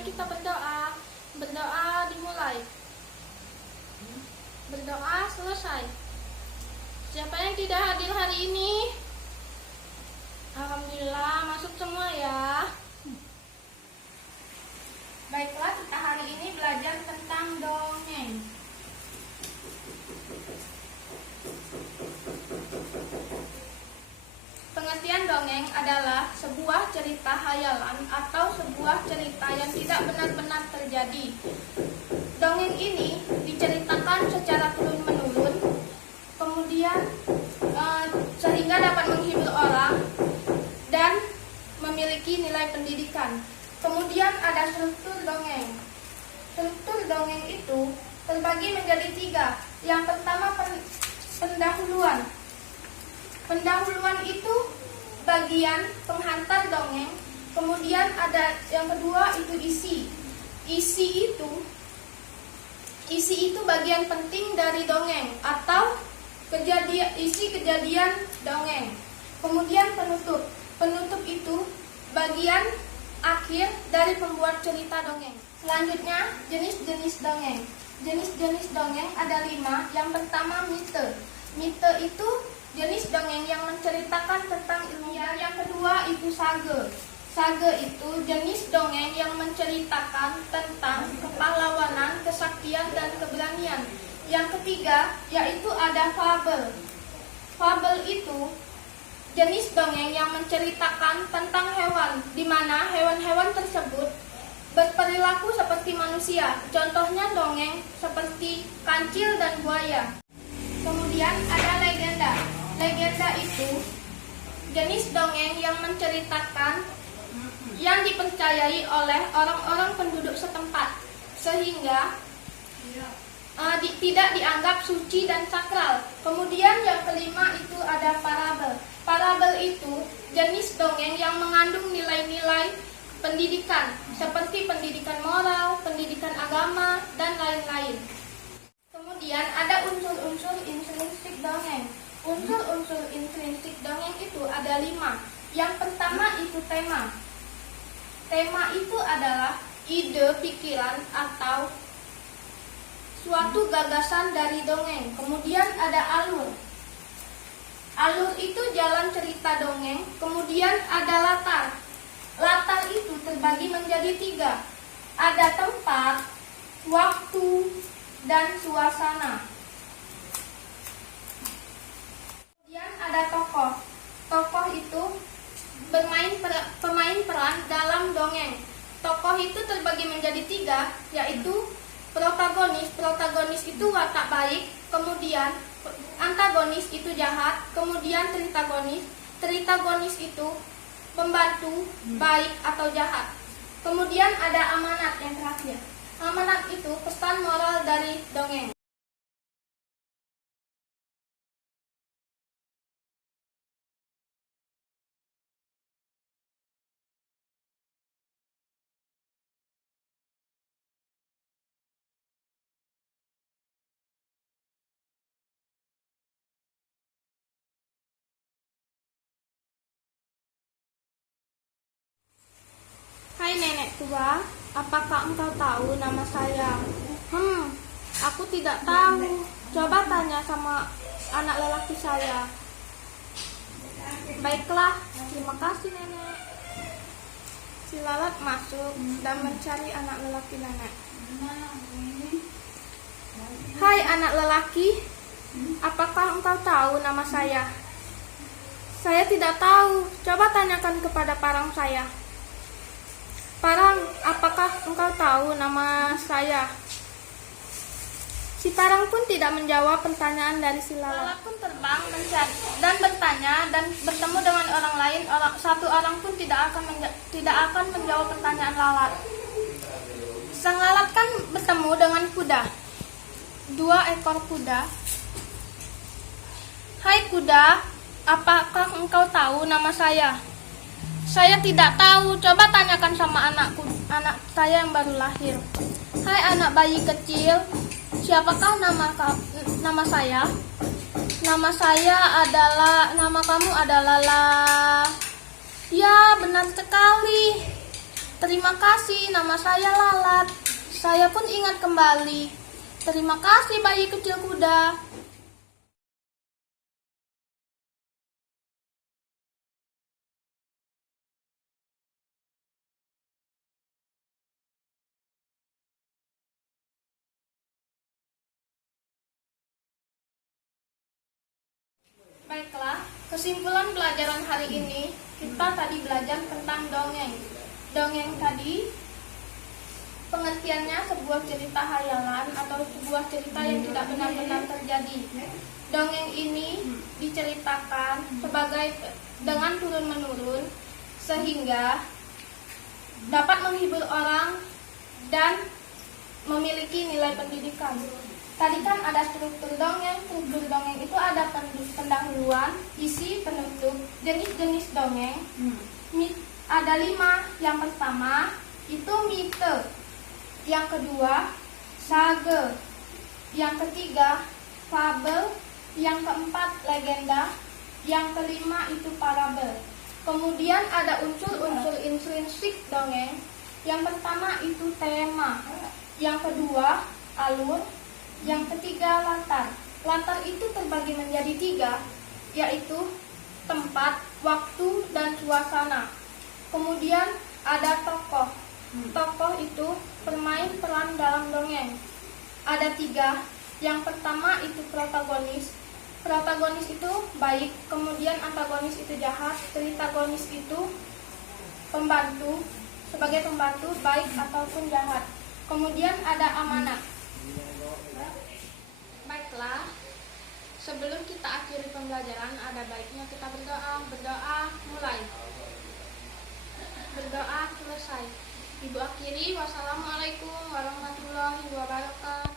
saatnya kita berdoa. Berdoa dimulai. Berdoa selesai. Siapa yang tidak hadir hari ini? Alhamdulillah masuk semua ya. Baiklah, kita hari ini belajar tentang dongeng. Pengertian dongeng adalah sebuah cerita hayalan atau sebuah cerita yang tidak benar-benar terjadi. Dongeng ini diceritakan secara turun-menurun, kemudian sehingga dapat menghibur orang dan memiliki nilai pendidikan. Kemudian ada struktur dongeng. Struktur dongeng itu terbagi menjadi 3. Yang pertama pendahuluan. Pendahuluan itu bagian penghantar dongeng. Kemudian ada yang kedua itu isi. Isi itu bagian penting dari dongeng atau isi kejadian dongeng. Kemudian penutup. Penutup itu bagian akhir dari pembuat cerita dongeng. Selanjutnya jenis-jenis dongeng. Jenis-jenis dongeng ada 5. Yang pertama mite. Mite itu jenis dongeng yang menceritakan tentang ilmiah. Yang kedua itu sage. Sage itu jenis dongeng yang menceritakan tentang kepahlawanan, kesaktian, dan keberanian. Yang ketiga yaitu ada fabel. Fabel itu jenis dongeng yang menceritakan tentang hewan, di mana hewan-hewan tersebut berperilaku seperti manusia. Contohnya dongeng seperti kancil dan buaya. Kemudian ada legenda. Legenda itu jenis dongeng yang menceritakan yang dipercayai oleh orang-orang penduduk setempat, sehingga tidak dianggap suci dan sakral. Kemudian yang kelima itu ada parabel. Parabel itu jenis dongeng yang mengandung nilai-nilai pendidikan, seperti pendidikan moral, pendidikan agama, dan lain-lain. Kemudian ada unsur-unsur intrinsik dongeng. Unsur-unsur intrinsik dongeng itu ada 5. Yang pertama itu tema. Tema itu adalah ide, pikiran, atau suatu gagasan dari dongeng. Kemudian ada alur. Alur itu jalan cerita dongeng. Kemudian ada latar. Latar itu terbagi menjadi 3. Ada tempat, waktu, dan suasana. Kemudian ada tokoh. Tokoh itu pemain peran dalam dongeng. Tokoh itu terbagi menjadi 3, yaitu protagonis. Protagonis itu watak baik, kemudian antagonis itu jahat, kemudian tritagonis. Tritagonis itu pembantu baik atau jahat. Kemudian ada amanat yang terakhir. Amanat itu pesan moral dari dongeng. Hai nenek tua, apakah engkau tahu nama saya? Aku tidak tahu. Coba tanya sama anak lelaki saya. Baiklah, terima kasih nenek. Si lalat masuk dan mencari anak lelaki nenek. Hai anak lelaki, apakah engkau tahu nama saya? Saya tidak tahu. Coba tanyakan kepada parang saya. Parang, apakah engkau tahu nama saya? Si parang pun tidak menjawab pertanyaan dari si lalat. Lalat pun terbang mencari dan bertanya dan bertemu dengan orang lain. Satu orang pun tidak akan menjawab pertanyaan lalat. Sang lalat kan bertemu dengan kuda. 2 ekor kuda. Hai kuda, apakah engkau tahu nama saya? Saya tidak tahu. Coba tanyakan sama anak saya yang baru lahir. Hai anak bayi kecil, siapakah nama saya? Nama kamu adalah La. Ya, benar sekali. Terima kasih, nama saya Lalat. Saya pun ingat kembali. Terima kasih bayi kecil kuda. Baiklah, kesimpulan pelajaran hari ini, kita tadi belajar tentang dongeng. Dongeng tadi pengertiannya sebuah cerita hayalan atau sebuah cerita yang tidak benar-benar terjadi. Dongeng ini diceritakan sebagai dengan turun-menurun sehingga dapat menghibur orang dan memiliki nilai pendidikan. Tadi kan ada struktur dongeng. Struktur dongeng itu ada pendahuluan, isi, penutup, jenis-jenis dongeng. Ada 5. Yang pertama itu mite, yang kedua sage, yang ketiga fabel, yang keempat legenda, yang kelima itu parabel. Kemudian ada unsur-unsur intrinsik dongeng. Yang pertama itu tema, yang kedua alur, yang ketiga latar. Latar itu terbagi menjadi 3, yaitu tempat, waktu, dan suasana. Kemudian ada tokoh. Tokoh itu bermain peran dalam dongeng. Ada 3. Yang pertama itu protagonis. Protagonis itu baik, kemudian antagonis itu jahat, tritagonis itu pembantu, sebagai pembantu baik ataupun jahat. Kemudian ada amanah. Baiklah, sebelum kita akhiri pembelajaran, ada baiknya kita berdoa. Berdoa mulai. Berdoa selesai. Ibu akhiri, wassalamualaikum warahmatullahi wabarakatuh.